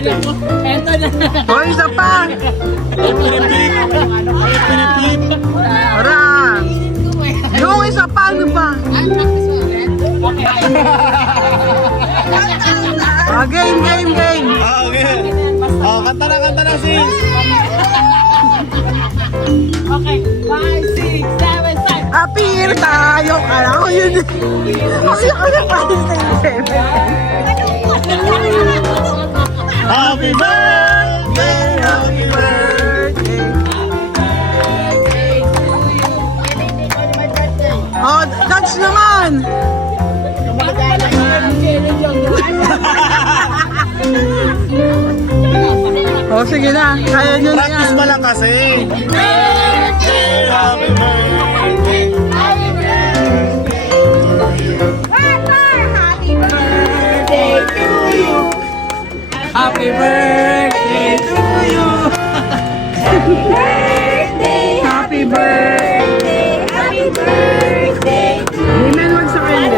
Alam mo, eto na. O, isa pa. Tara. Yung isa pa, ano pa? Oh, game. Okay. Oh, kanta na sis. Okay, 5, 6, 7, 5. Apir tayo. Kala ko yun. Kasi ako na pa Happy birthday, happy birthday. Oh, dance naman. Oh, sige na. Kaya nyo na Practice yan. pa lang kasi. Birthday, happy birthday. Happy birthday to you. Happy birthday. Amen, wag sa kanya.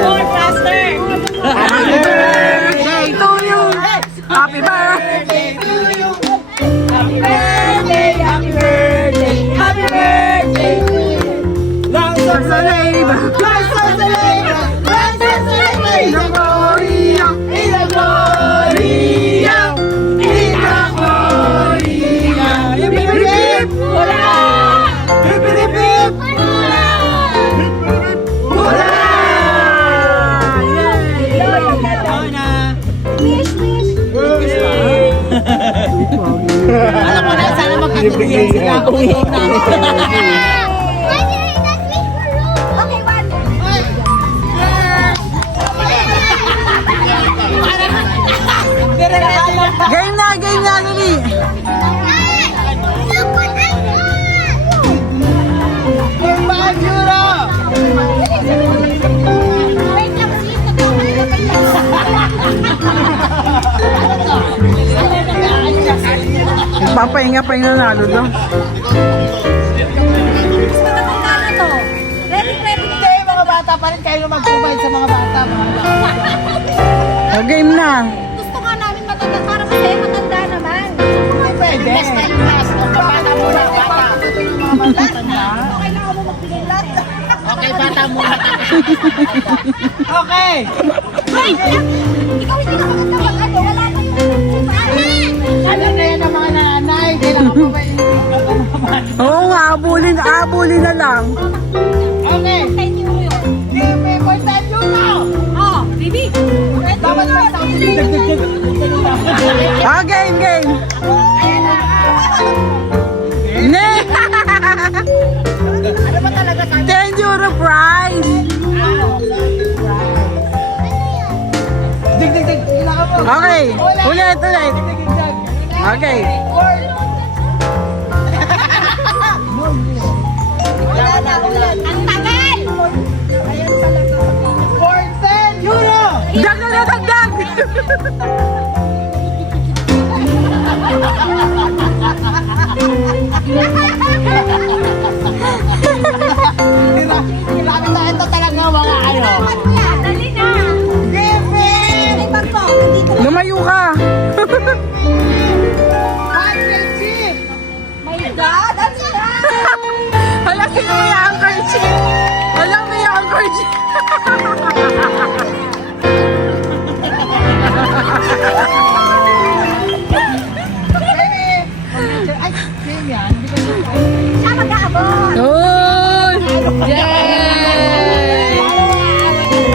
Happy birthday to you. Happy birthday. Lang sa saleba. Ina Gloria. Hip, hip, hip. Hip, hip, hip. Hurra! Alam mo na, sana magkatuloyan sila. Uwi na. Game na, Lili. Papahinga na lalo daw. Hindi, mga bata pa rin kayo mag-provide sa mga bata. O, game na. Gusto nga namin matanda para kasi matanda naman. Pwede. Basta yung last ng bata muna, bata. Kailangan mo magbigay lahat. Okay, bata muna. Okay. Wait lang! Ikaw hindi ka maganda mag-ano. Wala na yung Alam na yan ang mga nanay. Kailangan mo ba Oo nga, abulin na lang. Okay. Give me for that you now. Oh, baby! Dapat may sound. Ah, game. Ayan na. Ne! Ano ba talaga sa 10 euro prize! Dig. Kailangan mo. Okay, ulit. Okay. Wala na, ulan. Ang tagal! 10 euro. Dagdag! Kailangan na ito talaga mga ano. Dali na! Give me. Ay, bag mo. Nandito. Lumayo ka! 100 chip. My God! Ang sarap! Hala, sino may anchor chick? Hala, may anchor chick! Ay, game yan. Siya mag-aabot. Yun! Yay!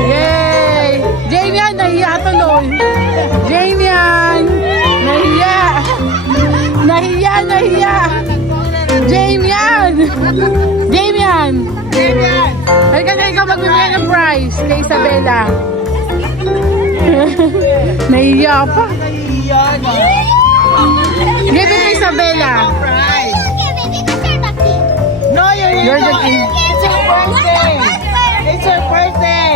Yay! Jane yan, nahiya tuloy. Jane yan! Nahiya! Jane yan! Halika na ikaw magbibigay ng prize kay Isabela. Nahiya pa. Yan. Give it kay Isabela. Prize. Okay, baby. Kasi you're the king. No, You're the king. It's your birthday. It's your birthday.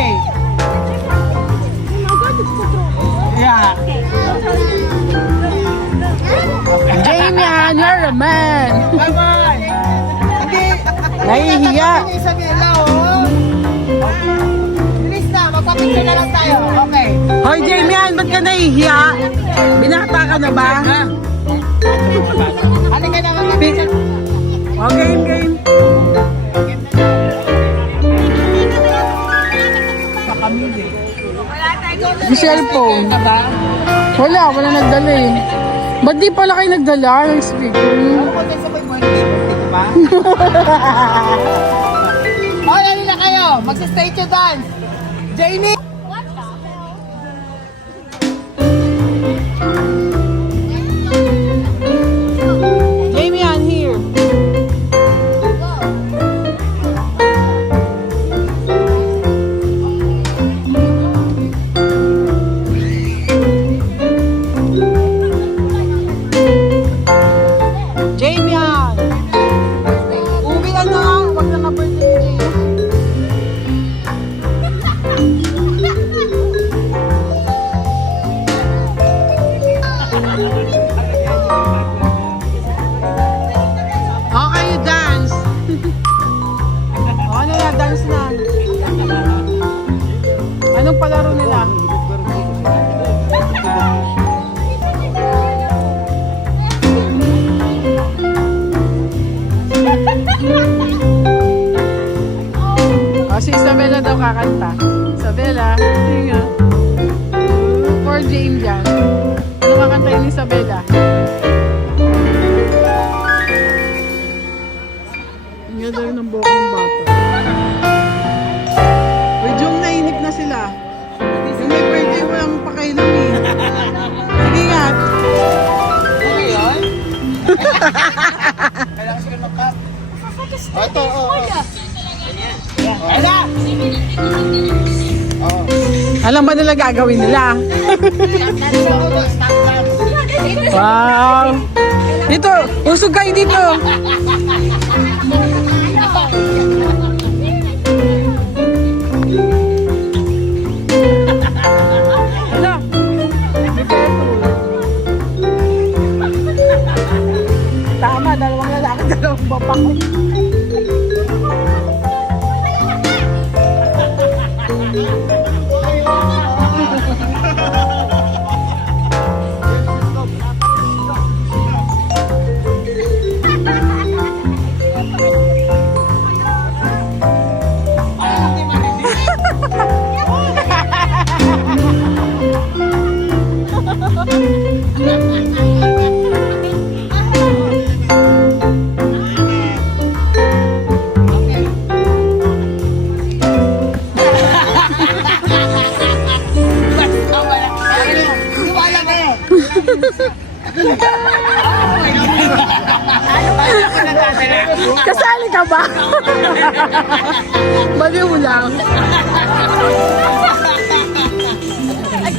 Yeah. Jane yan, you're a man. Come on. Hindi. Nahihiya. Hindi Isabela, oh. Bilis na. Magpapicture na lang tayo. Okay. Hoy, Jamian, ba't ka nahihiya? Binata ka na ba? Halika na mga Oh, game. Yung cellphone. Wala nagdala eh. Ba't di pala kayo nagdala ng speaker? Hoy, ano na kayo? Magsa-stage to dance. Jamie! Jamie, I'm here. Jamian! Uwi ka na! Huwag na nga-birthday ni Jamie. Okay, you dance! Okay na, dance na. Anong palaro nila? Si Isabella daw kakanta. Isabella, sige nga. For James yan. Ano kakantayin ni Isabella? Ang ganda rin ng buhok ng bata. Uy, Jung, nainip na sila. Yung may birthday, walang pakailang eh. Sige nga. Okay yun? Kailangan sila mag-cut. Ito, Ala! Alam ba nila gagawin nila? Stop dance. Wow! Dito! Usog kayo dito! Hala! Be careful. Tama, dalawang lalaki, dalawang babae. Kasali ka ba? Baliw lang.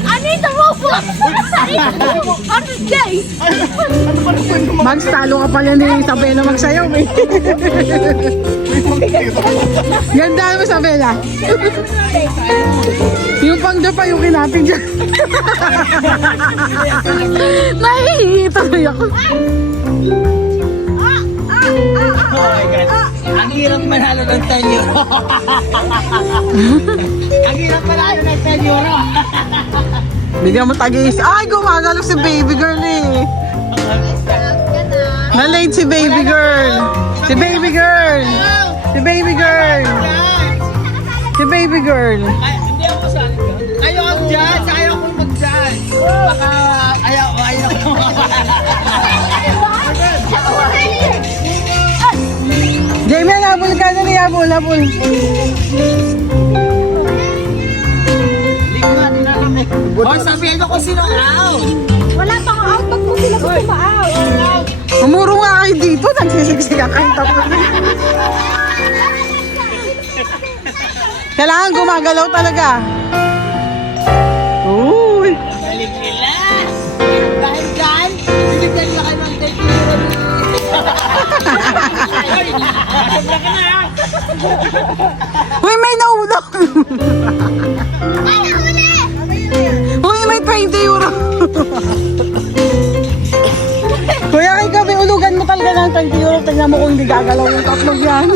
Anita mo po! Ano gay? Mags, talo ka pala ni Isabella magsayaw eh. Ganda mo, Isabella. Yung pangdapa yung kinapin dyan. Nahihita na ako. Oh my God. Ang hirap manalo ng 10 euro. Ang hirap manalo ng 10 euro. Bigyan mo tagis. Ay, gumagalo si baby girl eh. Na-late si baby girl. Si baby girl. Si baby girl. Si baby girl. Ay, hindi ako sali ka. Kayo ang dance. Ayaw ko mag-dance. Baka ayaw. Jamie, labol ka na niya. Labol. Hoy, sabihin ko kung sino out. Wala pang out. Ba't mo sila gusto ma-out? Umuro nga kayo dito. Nagsisiksikan kayo tapos. Kailangan gumagalaw talaga. Uy. Galing nila. Dahil dyan, binigyan niya kayo ng 10 euro. Sobra ka na. Uy, may naulog. Ay, nahuli! Uy, may 20 euro. Kuya, kay kami, ulugan mo talaga ng 20 euro. Tingnan mo kung hindi gagalaw yung tatlong yan.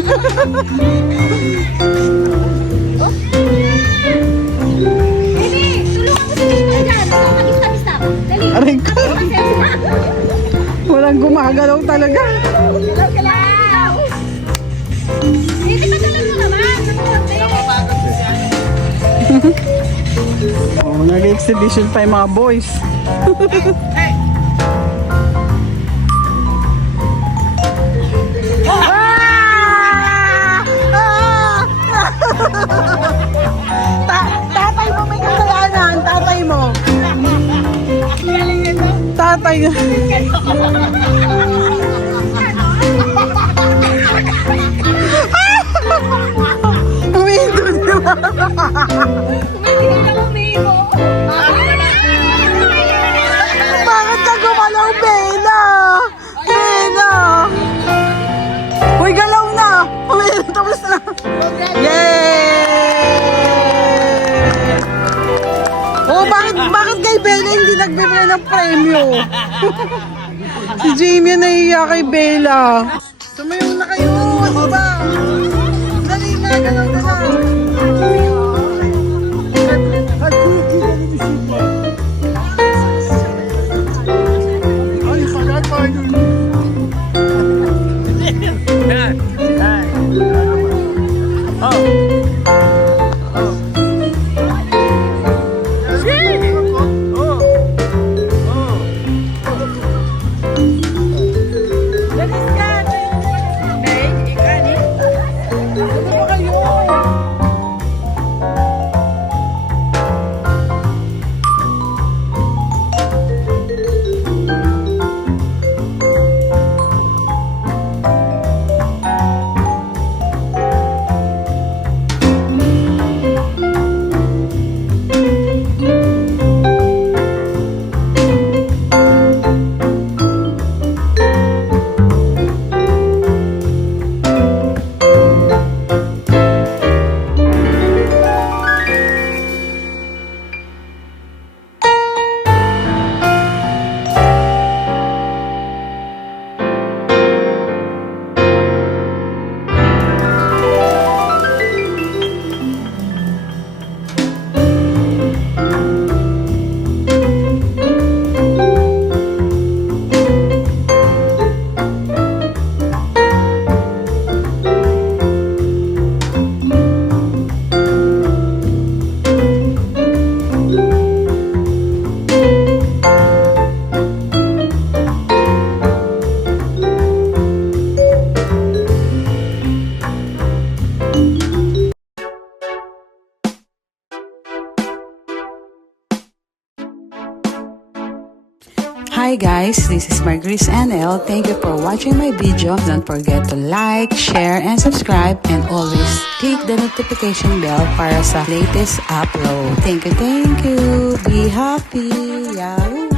Baby, tulungan mo si Aray ko. Walang gumagalaw talaga. Galaw! Hindi ka galaw mo naman. Oh, nag-exhibition pa yung mga boys. Tatay mo may kasalanan. Tatay mo. Tatay. Umindo diba? Hindi ka umibo. Bakit ka gumalaw, Bella? Bella! Uy, galaw na! Uy, tapos na! Yay! Oh, bakit kay Bella hindi nagbibigay ng premyo? Si Jamie nahiya kay Bella. Sumayaw na kayo! Ano ba? Dali na, galaw na lang. Hi guys, this is Margris NL. Thank you for watching my video. Don't forget to like, share, and subscribe. And always click the notification bell para sa latest upload. Thank you. Be happy. Yahoo!